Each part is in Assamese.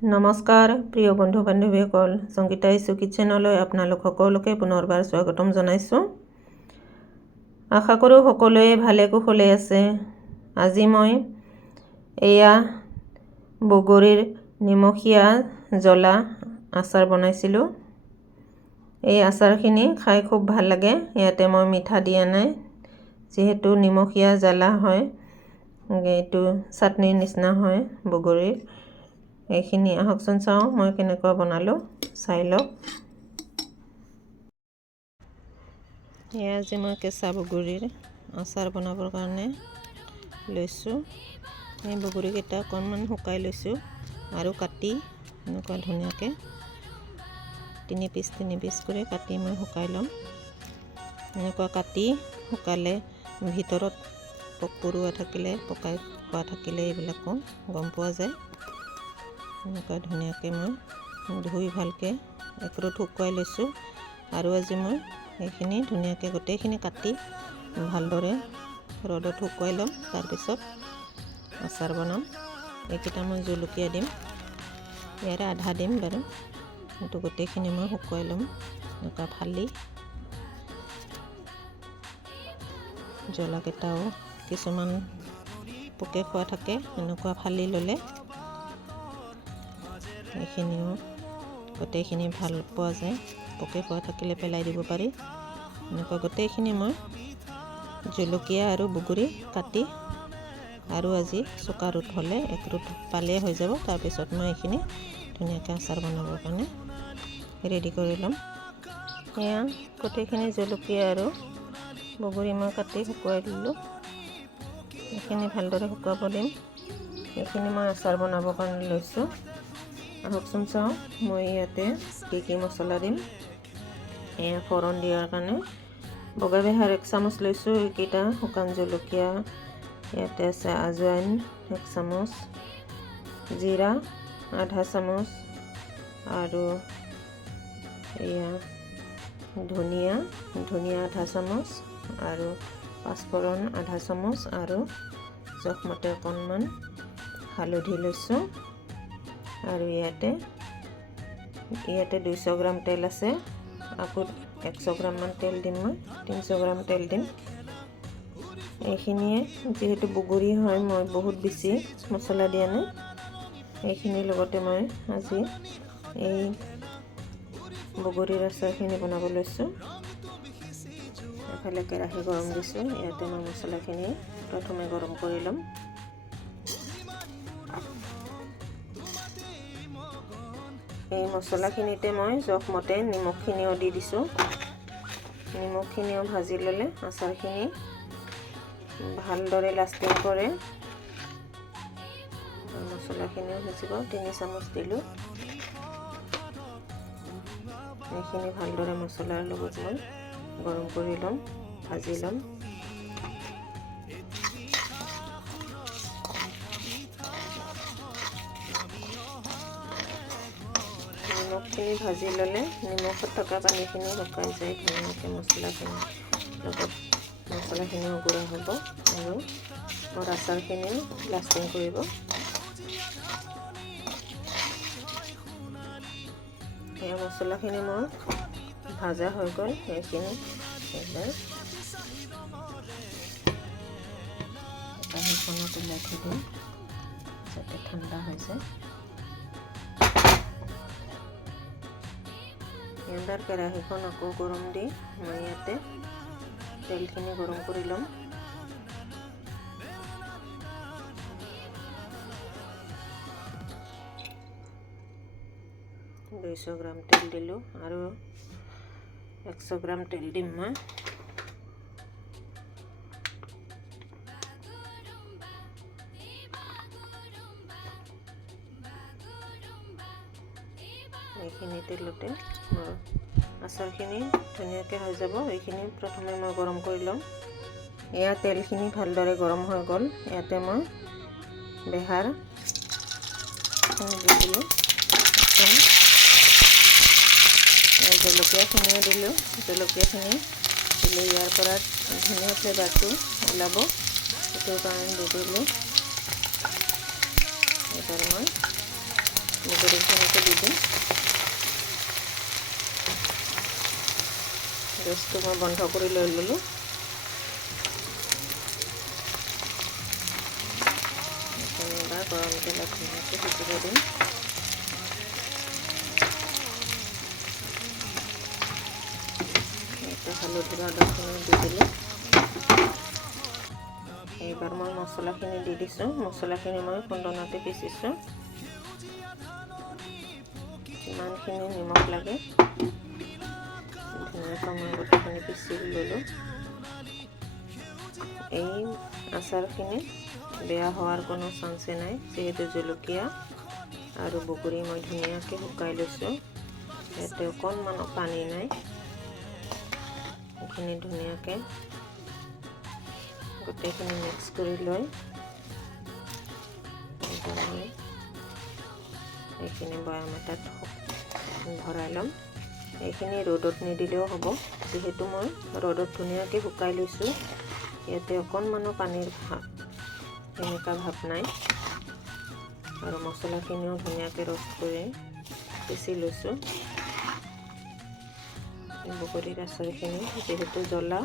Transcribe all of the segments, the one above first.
নমস্কাৰ প্ৰিয় বন্ধু বান্ধৱীসকল, সংগীতা ইছু কিচেনলৈ আপোনালোক সকলোকে পুনৰবাৰ স্বাগতম জনাইছোঁ। আশা কৰোঁ সকলোৱে ভালে কুশলে আছে। আজি মই এয়া বগৰীৰ নিমখীয়া জ্বলা আচাৰ বনাইছিলোঁ। এই আচাৰখিনি খাই খুব ভাল লাগে। ইয়াতে মই মিঠা দিয়া নাই, যিহেতু নিমখীয়া জ্বালা হয়, এইটো চাটনিৰ নিচিনা হয় বগৰীৰ। এইখিনি আহকচোন চাওঁ মই কেনেকুৱা বনালোঁ, চাই লওক। এয়া আজি মই কেঁচা বগৰীৰ আচাৰ বনাবৰ কাৰণে লৈছোঁ। এই বগৰীকেইটা অকণমান শুকাই লৈছোঁ আৰু কাটি এনেকুৱা ধুনীয়াকৈ তিনি পিচ কৰি কাটি মই শুকাই ল'ম। এনেকুৱা কাটি শুকালে ভিতৰত পোক পৰুৱা থাকিলে, পকাই খোৱা থাকিলে এইবিলাকো গম পোৱা যায়। এনেকুৱা ধুনীয়াকৈ মই ধুই ভালকৈ একৰট শুকুৱাই লৈছোঁ। আৰু আজি মই এইখিনি ধুনীয়াকৈ গোটেইখিনি কাটি ভালদৰে ৰ'দত শুকুৱাই ল'ম। তাৰপিছত আচাৰ বনাম। এইকেইটা মই জলকীয়া দিম, ইয়াৰে আধা দিম বাৰু, কিন্তু গোটেইখিনি মই শুকুৱাই ল'ম। এনেকুৱা ফালি জ্বলাকেইটাও কিছুমান পোকে খোৱা থাকে, এনেকুৱা ফালি ল'লে এইখিনিও গোটেইখিনি ভাল পোৱা যায়। পোকে খোৱা থাকিলে পেলাই দিব পাৰি। এনেকুৱা গোটেইখিনি মই জলকীয়া আৰু বগৰী কাটি আৰু আজি চোকা ৰুট হ'লে এক ৰুট পালে হৈ যাব। তাৰপিছত মই এইখিনি ধুনীয়াকৈ আচাৰ বনাবৰ কাৰণে ৰেডি কৰি ল'ম। এয়া গোটেইখিনি জলকীয়া আৰু বগৰী মই কাটি শুকুৱাই দিলোঁ। এইখিনি ভালদৰে শুকাব দিম। এইখিনি মই আচাৰ বনাবৰ কাৰণে লৈছোঁ। আহকচোন চাওঁ মই ইয়াতে কি মছলা দিম। এয়া ফৰণ দিয়াৰ কাৰণে বগা বেহাৰ 1 চামুচ লৈছোঁ। এইকেইটা শুকান জলকীয়া, ইয়াতে আছে আজৱাইন 1 চামুচ, জিৰা আধা চামুচ, আৰু এয়া ধনিয়া আধা চামুচ, আৰু পাঁচফোৰণ আধা চামুচ, আৰু জোখমতে অকণমান হালধি লৈছোঁ। আৰু ইয়াতে 200 গ্ৰাম তেল আছে। আকৌ 100 গ্ৰাম মান তেল দিম মই, 300 গ্ৰাম তেল দিম। এইখিনিয়ে যিহেতু বগৰী হয়, মই বহুত বেছি মছলা দিয়া নাই। এইখিনিৰ লগতে মই আজি এই বগৰীৰ আচাৰখিনি বনাব লৈছোঁ। এফালে কেৰাহী গৰম দিছোঁ। ইয়াতে মই মছলাখিনি প্ৰথমে গৰম কৰি ল'ম। এই মছলাখিনিতে মই জোখমতে নিমখখিনিও দি দিছোঁ। নিমখখিনিও ভাজি ল'লে আচাৰখিনি ভালদৰে লাষ্টিং কৰে। মছলাখিনিও সিজিব। 3 চামুচ দিলোঁ। এইখিনি ভালদৰে মছলাৰ লগত মই গৰম কৰি ল'ম, ভাজি ল'ম। নিমখখিনি ভাজি ল'লে নিমখত থকা পানীখিনি শুকাই যায় ধুনীয়াকৈ। মছলাখিনিও গুড়া হ'ব আৰু মোৰ আচাৰখিনিও লাষ্টিং কৰিব। এই মছলাখিনি মোৰ ভাজা হৈ গ'ল। এইখিনি এইবাৰ কাঁহীখনত ওলাই থৈ দিম যাতে ঠাণ্ডা হৈ যায়। ইয়াৰ কেৰাহীখন আকৌ গৰম দি মই ইয়াতে তেলখিনি গৰম কৰি ল'ম। $200 গ্ৰাম তেল দিলোঁ আৰু 100 গ্ৰাম তেল দিম মই। এইখিনি তেলতে মোৰ আচাৰখিনি ধুনীয়াকৈ হৈ যাব। এইখিনি প্ৰথমে মই গৰম কৰি ল'ম। এয়া তেলখিনি ভালদৰে গৰম হৈ গ'ল। ইয়াতে মই বেহাৰ দি দিলোঁ, জলকীয়াখিনিও দিলোঁ। জলকীয়াখিনি দিলে ইয়াৰ পৰা ধুনীয়া ফ্লেভাৰটো ওলাব, সেইটো কাৰণে দি দিলোঁ। এইবাৰ মই বগৰীখিনিকে দি দিম। গেছটো মই বন্ধ কৰি লৈ ল'লোঁ। এবাৰ গৰম তেলত ধুনীয়াকৈ সিজিব দিম। হালধি আদাখিনি দি দিলোঁ। এইবাৰ মই মছলাখিনি দি দিছোঁ। মছলাখিনি মই খুন্দনাতে পিচিছোঁ। যিমানখিনি নিমখ লাগে ধুনীয়াকৈ মই গোটেইখিনি পিচি ল'লোঁ। এই আচাৰখিনি বেয়া হোৱাৰ কোনো চান্সে নাই, যিহেতু জলকীয়া আৰু বগৰী মই ধুনীয়াকৈ শুকাই লৈছোঁ। ইয়াতে অকণমানো পানী নাই। এইখিনি ধুনীয়াকৈ গোটেইখিনি মিক্স কৰি লৈ এইখিনি বৈয়াম এটাত ভৰাই ল'ম। এইখিনি ৰ'দত নিদিলেও হ'ব, যিহেতু মই ৰ'দত ধুনীয়াকৈ শুকাই লৈছোঁ। ইয়াতে অকণমানো পানীৰ এনেকুৱা ভাৱ নাই আৰু মছলাখিনিও ধুনীয়াকৈ ৰ'ষ্ট কৰি পিচি লৈছোঁ। বগৰীৰ আচাৰখিনি যিহেতু জ্বলা,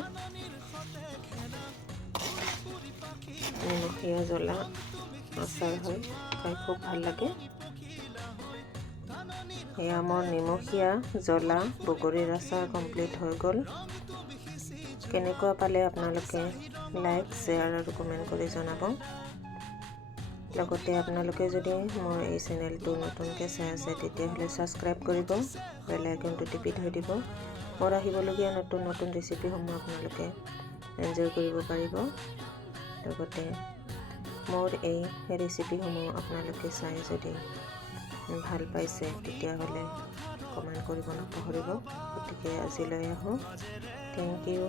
নিমখীয়া জ্বলা আচাৰ হয়, খাই খুব ভাল লাগে। এয়া মোৰ নিমখীয়া জ্বলা বগৰীৰ আচাৰ কমপ্লিট হৈ গ'ল। কেনেকুৱা পালে আপোনালোকে লাইক, শ্বেয়াৰ আৰু কমেণ্ট কৰি জনাব। লগতে আপোনালোকে যদি মোৰ এই চেনেলটো নতুনকৈ চাই আছে তেতিয়াহ'লে ছাবস্ক্ৰাইব কৰিব, বেল আইকনটো টিপি থৈ দিব। মোৰ আহিবলগীয়া নতুন নতুন ৰেচিপিসমূহ আপোনালোকে এনজয় কৰিব পাৰিব। লগতে মোৰ এই ৰেচিপিসমূহ আপোনালোকে চাই যদি ভাল পাইছে তেতিয়াহ'লে কমেণ্ট কৰিব নাপাহৰিব। গতিকে আজিলৈ আহোঁ। Thank U.